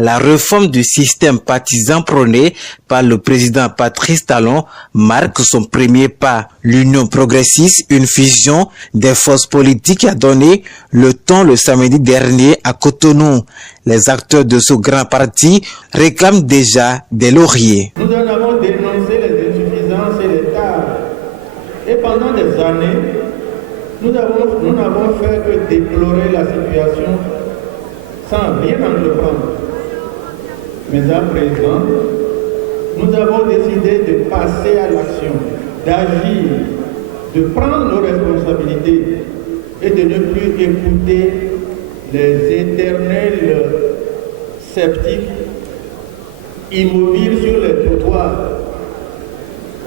La réforme du système partisan prônée par le président Patrice Talon marque son premier pas. L'Union progressiste, une fusion des forces politiques, a donné le ton le samedi dernier à Cotonou. Les acteurs de ce grand parti réclament déjà des lauriers. Nous en avons dénoncé les insuffisances et les tares. Et pendant des années, nous n'avons fait que déplorer la situation sans rien entreprendre. Mais à présent, nous avons décidé de passer à l'action, d'agir, de prendre nos responsabilités et de ne plus écouter les éternels sceptiques immobiles sur les trottoirs.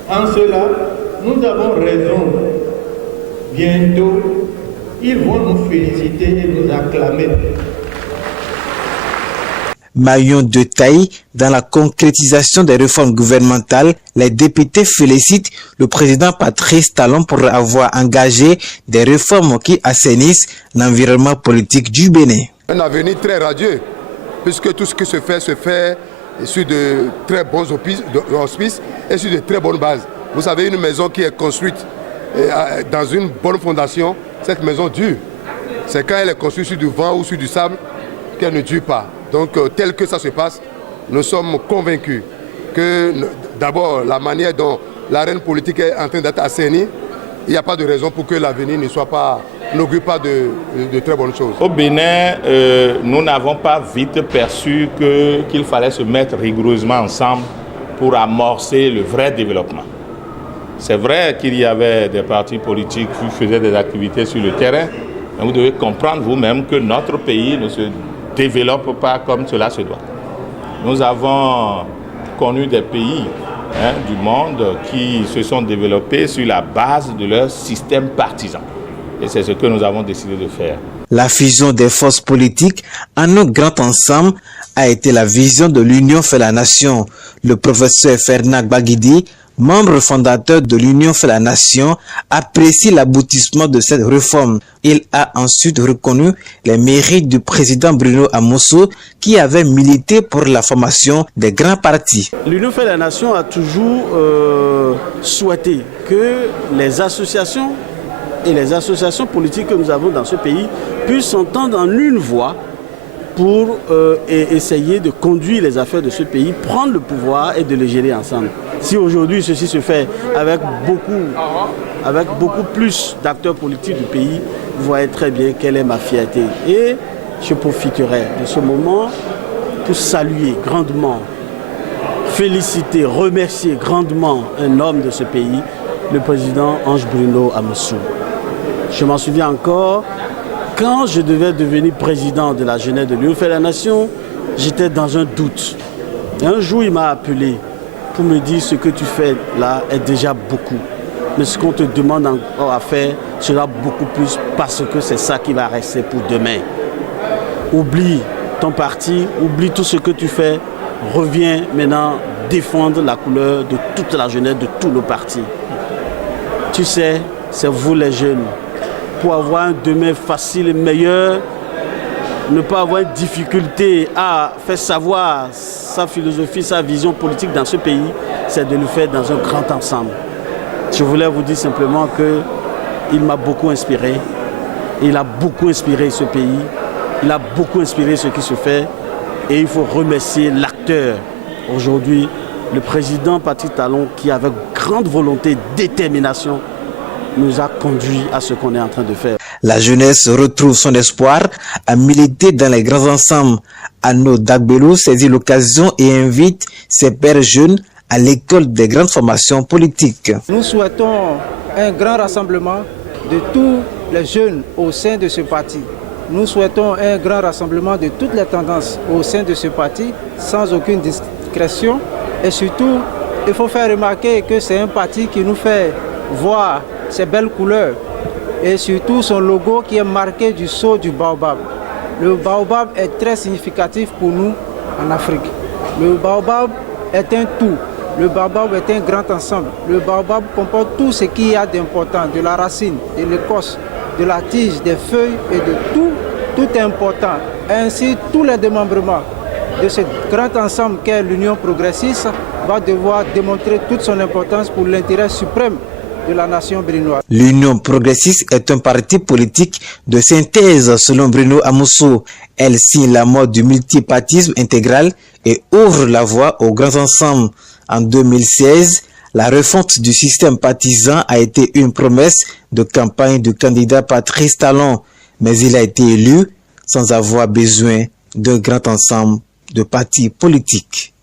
En cela, nous avons raison. Bientôt, ils vont nous féliciter et nous acclamer. Maillon de taille dans la concrétisation des réformes gouvernementales, les députés félicitent le président Patrice Talon pour avoir engagé des réformes qui assainissent l'environnement politique du Bénin. Un avenir très radieux, puisque tout ce qui se fait sur de très bons auspices et sur de très bonnes bases. Vous savez, une maison qui est construite dans une bonne fondation, cette maison dure. C'est quand elle est construite sur du vent ou sur du sable qu'elle ne dure pas. Donc, tel que ça se passe, nous sommes convaincus que d'abord, la manière dont l'arène politique est en train d'être assainie, il n'y a pas de raison pour que l'avenir n'augure pas de très bonnes choses. Au Bénin, nous n'avons pas vite perçu qu'il fallait se mettre rigoureusement ensemble pour amorcer le vrai développement. C'est vrai qu'il y avait des partis politiques qui faisaient des activités sur le terrain, mais vous devez comprendre vous-même que notre pays ne se développe pas comme cela se doit. Nous avons connu des pays du monde qui se sont développés sur la base de leur système partisan. Et c'est ce que nous avons décidé de faire. La fusion des forces politiques en un grand ensemble a été la vision de l'Union fait la nation. Le professeur Fernand Baguidi, membre fondateur de l'Union fait la nation, apprécie l'aboutissement de cette réforme. Il a ensuite reconnu les mérites du président Bruno Amosso qui avait milité pour la formation des grands partis. L'Union fait la nation a toujours souhaité que les associations et les associations politiques que nous avons dans ce pays puissent s'entendre en une voix pour essayer de conduire les affaires de ce pays, prendre le pouvoir et de les gérer ensemble. Si aujourd'hui ceci se fait avec beaucoup plus d'acteurs politiques du pays, vous voyez très bien quelle est ma fierté. Et je profiterai de ce moment pour saluer grandement, féliciter, remercier grandement un homme de ce pays, le président Ange Bruno Amosso. Je m'en souviens encore, quand je devais devenir président de la jeunesse de l'Union fait la nation, j'étais dans un doute. Et un jour, il m'a appelé pour me dire ce que tu fais là est déjà beaucoup. Mais ce qu'on te demande encore à faire sera beaucoup plus parce que c'est ça qui va rester pour demain. Oublie ton parti, oublie tout ce que tu fais, reviens maintenant défendre la couleur de toute la jeunesse, de tous nos partis. Tu sais, c'est vous les jeunes. Pour avoir un demain facile et meilleur, ne pas avoir une difficulté à faire savoir sa philosophie, sa vision politique dans ce pays, c'est de le faire dans un grand ensemble. Je voulais vous dire simplement qu'il m'a beaucoup inspiré. Il a beaucoup inspiré ce pays. Il a beaucoup inspiré ce qui se fait. Et il faut remercier l'acteur aujourd'hui, le président Patrice Talon, qui avec grande volonté, détermination, nous a conduit à ce qu'on est en train de faire. La jeunesse retrouve son espoir à militer dans les grands ensembles. Anno Dagbelou saisit l'occasion et invite ses pairs jeunes à l'école des grandes formations politiques. Nous souhaitons un grand rassemblement de tous les jeunes au sein de ce parti. Nous souhaitons un grand rassemblement de toutes les tendances au sein de ce parti, sans aucune discrétion. Et surtout, il faut faire remarquer que c'est un parti qui nous fait voir ses belles couleurs et surtout son logo qui est marqué du sceau du baobab. Le baobab est très significatif pour nous en Afrique. Le baobab est un tout. Le baobab est un grand ensemble. Le baobab comporte tout ce qu'il y a d'important, de la racine, de l'écorce, de la tige, des feuilles et de tout est important. Ainsi, tous les démembrements de ce grand ensemble qu'est l'Union progressiste va devoir démontrer toute son importance pour l'intérêt suprême de la nation béninoise. L'Union progressiste est un parti politique de synthèse selon Bruno Amousseau. Elle signe la mort du multipartisme intégral et ouvre la voie au grand ensemble. En 2016, la refonte du système partisan a été une promesse de campagne du candidat Patrice Talon, mais il a été élu sans avoir besoin d'un grand ensemble de partis politiques.